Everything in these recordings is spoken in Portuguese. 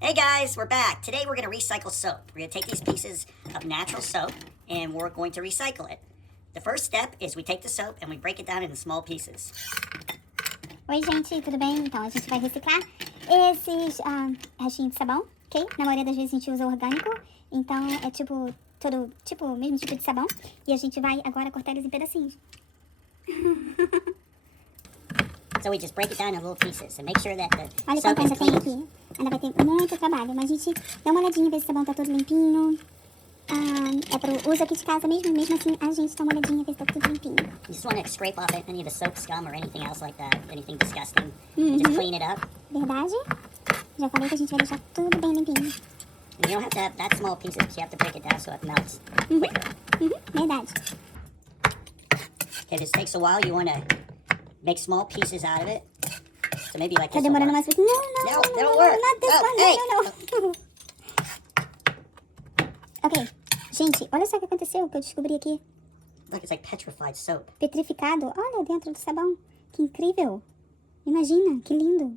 Hey guys, we're back. Today we're going to recycle soap. We're going to take these pieces of natural soap and we're going to recycle it. The first step is we take the soap and we break it down into small pieces. Oi gente, tudo bem? Então a gente vai reciclar esses restinhos de sabão, ok? Na maioria das vezes a gente usa orgânico, então é tipo o mesmo tipo de sabão. E a gente vai agora cortar eles em pedacinhos. So we just break it down in little pieces and make sure that the Olha soap quanto is ainda tem clean. aqui. Ainda vai ter muito trabalho, mas a gente dá uma olhadinha, ver se o sabão tá todo limpinho. É pro uso aqui de casa mesmo, mesmo assim a gente dá uma olhadinha, ver se tá tudo limpinho. You just want to scrape off any of the soap scum or anything else like that, anything disgusting. Just clean it up. Verdade? Já falei que a gente vai deixar tudo bem limpinho. And you don't have to have that small pieces, but you have to break it down so it melts quicker. Verdade. Okay, this takes a while. You want to make small pieces out of it. So maybe like Tá this will demorando work. mais. Não, That'll work. not this Oh, one, hey. não. Ok, gente, olha só o que aconteceu, que eu descobri aqui. Look, it's like petrified soap. Petrificado, olha dentro do sabão. Que incrível. Imagina, que lindo.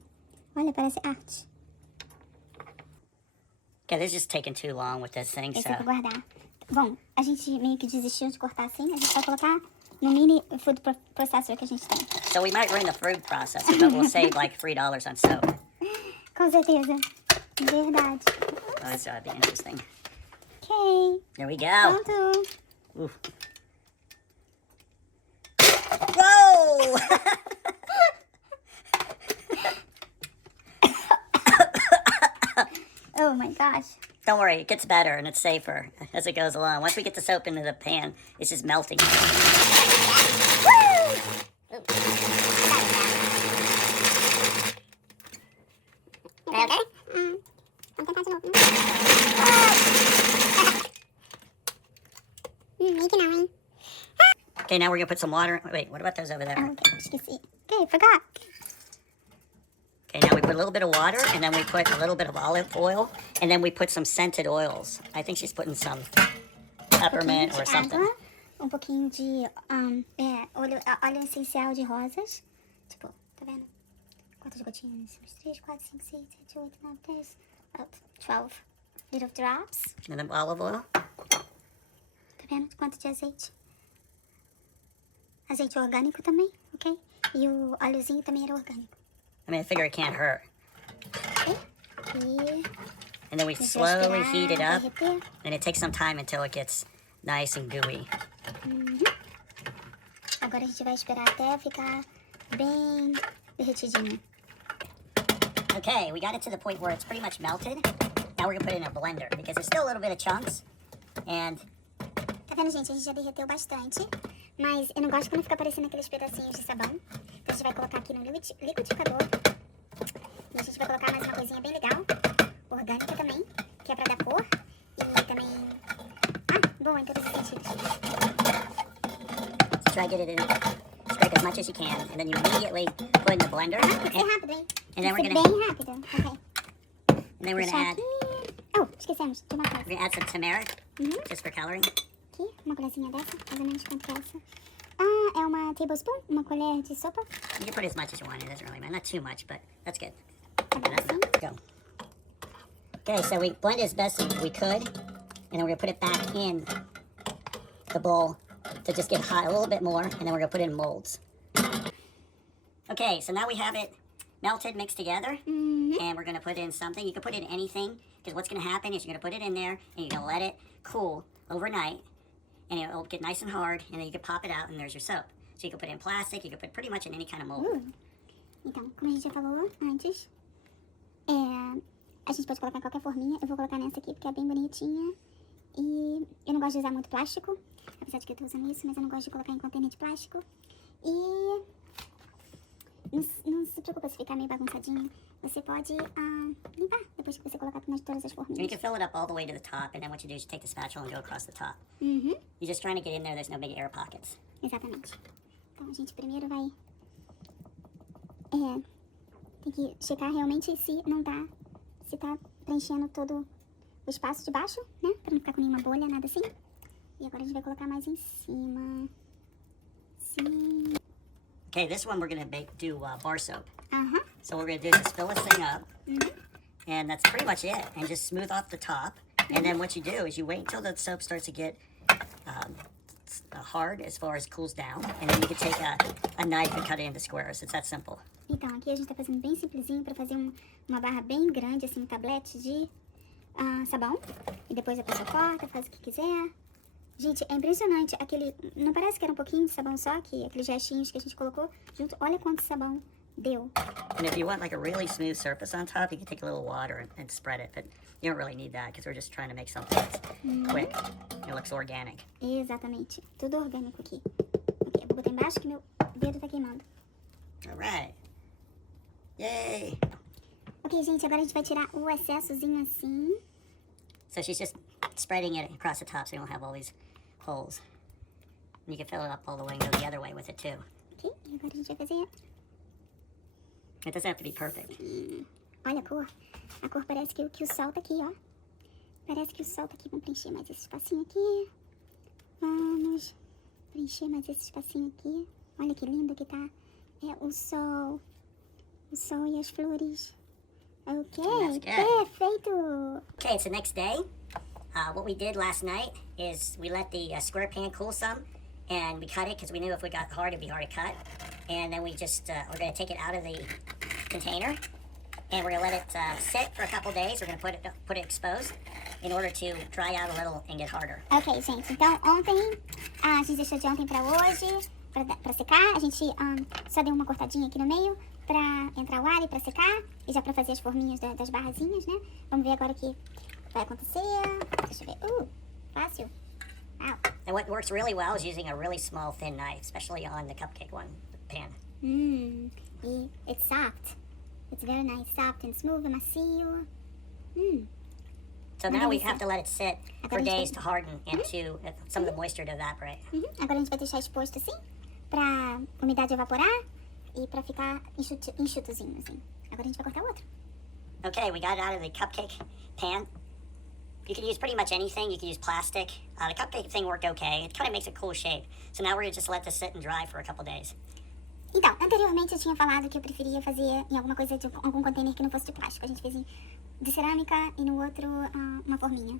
Olha, parece arte. Okay, this is just taking too long with this thing, Esse so... eu vou guardar. Bom, a gente meio que desistiu de cortar assim, a gente vai colocar no mini food processor que a gente tem. So we might ruin the food processor, but we'll save like $3 on soap. Com certeza. Verdade. Oh, this ought to be interesting. Ok. There we go. Pronto. Oof. Whoa! Oh my gosh. Don't worry, it gets better and it's safer as it goes along. Once we get the soap into the pan, it's just melting. Okay? Vamos tentar de novo. Meio que não, hein? Okay, now we're gonna put some water. Wait, what about those over there? Ok, esqueci. Ok, forgot. Okay, now we put a little bit of water, and then we put a little bit of olive oil, and then we put some scented oils. I think she's putting some peppermint or something. Um pouquinho de óleo essencial de rosas. Tipo, tá vendo? Quantas gotinhas? 3, 4, 5, 6, 7, 8, 9, 10. 12 little drops. And then olive oil. Tá vendo quanto de azeite? Azeite orgânico também, ok? E o óleozinho também era orgânico. I mean, I figure it can't hurt. Ok? E And then we deixa eu slowly esperar heat it up, derreter. and it takes some time until it gets nice and gooey. Agora a gente vai esperar até ficar bem derretidinho. Okay, we got it to the point where it's pretty much melted. Now we're gonna put it in a blender because there's still a little bit of chunks. And Tá vendo, gente? A gente já derreteu bastante. Mas eu não gosto quando fica aparecendo aqueles pedacinhos de sabão. Então a gente vai colocar aqui no liquidificador. E a gente vai colocar mais uma coisinha bem legal. Orgânica também. Que é pra dar cor. E também... bom em todos os sentidos. try to get it in, scrape as much as you can, and then you immediately put it in the blender. Tem que ser rápido, hein? And then we're Tem que gonna, ser bem rápido. Ok. and then we're Deixar gonna add, aqui. Oh, esquecemos de uma we're coisa. gonna add some turmeric, just for coloring. Aqui, uma colherzinha dessa. Mais ou menos quanto que é essa? É uma tablespoon. Uma colher de sopa. You can put as much as you want. It doesn't really matter. Not too much, but that's good. Tá bom assim? Go. Okay, so we blend as best as we could, and then we're gonna put it back in the bowl to just get hot a little bit more, and then we're gonna put it in molds. Okay, so now we have it melted, mixed together, and we're gonna put in something. You can put in anything, because what's gonna happen is you're gonna put it in there, and you're gonna let it cool overnight, and it'll get nice and hard, and then you can pop it out, and there's your soap. So you can put it in plastic, you can put it pretty much in any kind of mold. Então, como a gente já falou antes, a gente pode colocar em qualquer forminha. Eu vou colocar nessa aqui porque é bem bonitinha. E eu não gosto de usar muito plástico, apesar de que eu tô usando isso, mas eu não gosto de colocar em container de plástico. E não se preocupa se ficar meio bagunçadinho. Você pode limpar depois que você colocar todas as And you forminhas. can fill it up all the way to the top, and then what you do is you take the spatula and go across the top. You're just trying to get in there, there's no big air pockets. Exatamente. Então a gente primeiro vai... tem que checar realmente se não tá... Se tá preenchendo todo o espaço de baixo, né? Pra não ficar com nenhuma bolha, nada assim. E agora a gente vai colocar mais em cima. Sim. Okay, this one we're gonna do bar soap. Aham. So what we're gonna do is just fill this thing up, And that's pretty much it. And just smooth off the top. And then what you do is you wait until the soap starts to get hard as far as cools down. And then you can take a knife and cut it into squares. It's that simple. Então, aqui a gente tá fazendo bem simplesinho pra fazer uma barra bem grande, assim, um tablete de sabão. E depois a pessoa corta, faz o que quiser. Gente, é impressionante. Aquele, não parece que era um pouquinho de sabão só, que aqueles restinhos que a gente colocou junto. Olha quanto sabão deu. And if you want like a really smooth surface on top, you can take a little water and spread it. But you don't really need that because we're just trying to make something that's quick. It looks organic. Exatamente. Tudo orgânico aqui. Ok, eu vou botar embaixo que meu dedo tá queimando. Alright. Yay! Ok, gente, agora a gente vai tirar o excessozinho assim. So she's just spreading it across the top so you don't have all these holes. And you can fill it up all the way and go the other way with it too. Ok, e agora a gente vai fazer... It doesn't have to be perfect. Olha a cor. A cor parece que o sol tá aqui, ó. Parece que o sol tá aqui. Vamos preencher mais esse espacinho aqui. Vamos preencher mais esse espacinho aqui. Olha que lindo que tá. É o sol. O sol e as flores. Ok, perfeito. Okay, it's the next day. What we did last night is we let the square pan cool some. And we cut it because we knew if it got hard, it'd be hard to cut. And then we just, we're going to take it out of the container. And we're going to let it sit for a couple days. We're going to put it exposed in order to dry out a little and get harder. Ok, gente. Então, ontem, a gente deixou de ontem pra hoje, pra secar. A gente só deu uma cortadinha aqui no meio pra entrar o ar e pra secar. E já pra fazer as forminhas das barrazinhas, né? Vamos ver agora o que vai acontecer. Deixa eu ver. Fácil. Wow. And what works really well is using a really small, thin knife, especially on the cupcake pan. It's soft. It's very nice, soft and smooth, macio. So now we have to let it sit for days to harden and to some of the moisture to evaporate. Agora a gente vai deixar exposto assim, pra umidade evaporar e pra ficar enxutozinho, assim. Agora a gente vai cortar o outro. Okay, we got it out of the cupcake pan. You can use pretty much anything. You can use plastic. The cupcake thing worked okay. It kind of makes a cool shape. So now we're going to just let this sit and dry for a couple days. Então, anteriormente eu tinha falado que eu preferia fazer em alguma coisa, de algum container que não fosse de plástico. A gente fez de cerâmica e no outro uma forminha.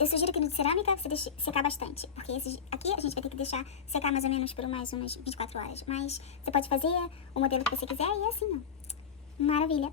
Eu sugiro que no de cerâmica você deixe secar bastante, porque aqui a gente vai ter que deixar secar mais ou menos por mais umas 24 horas. Mas você pode fazer o modelo que você quiser e é assim, ó. Maravilha!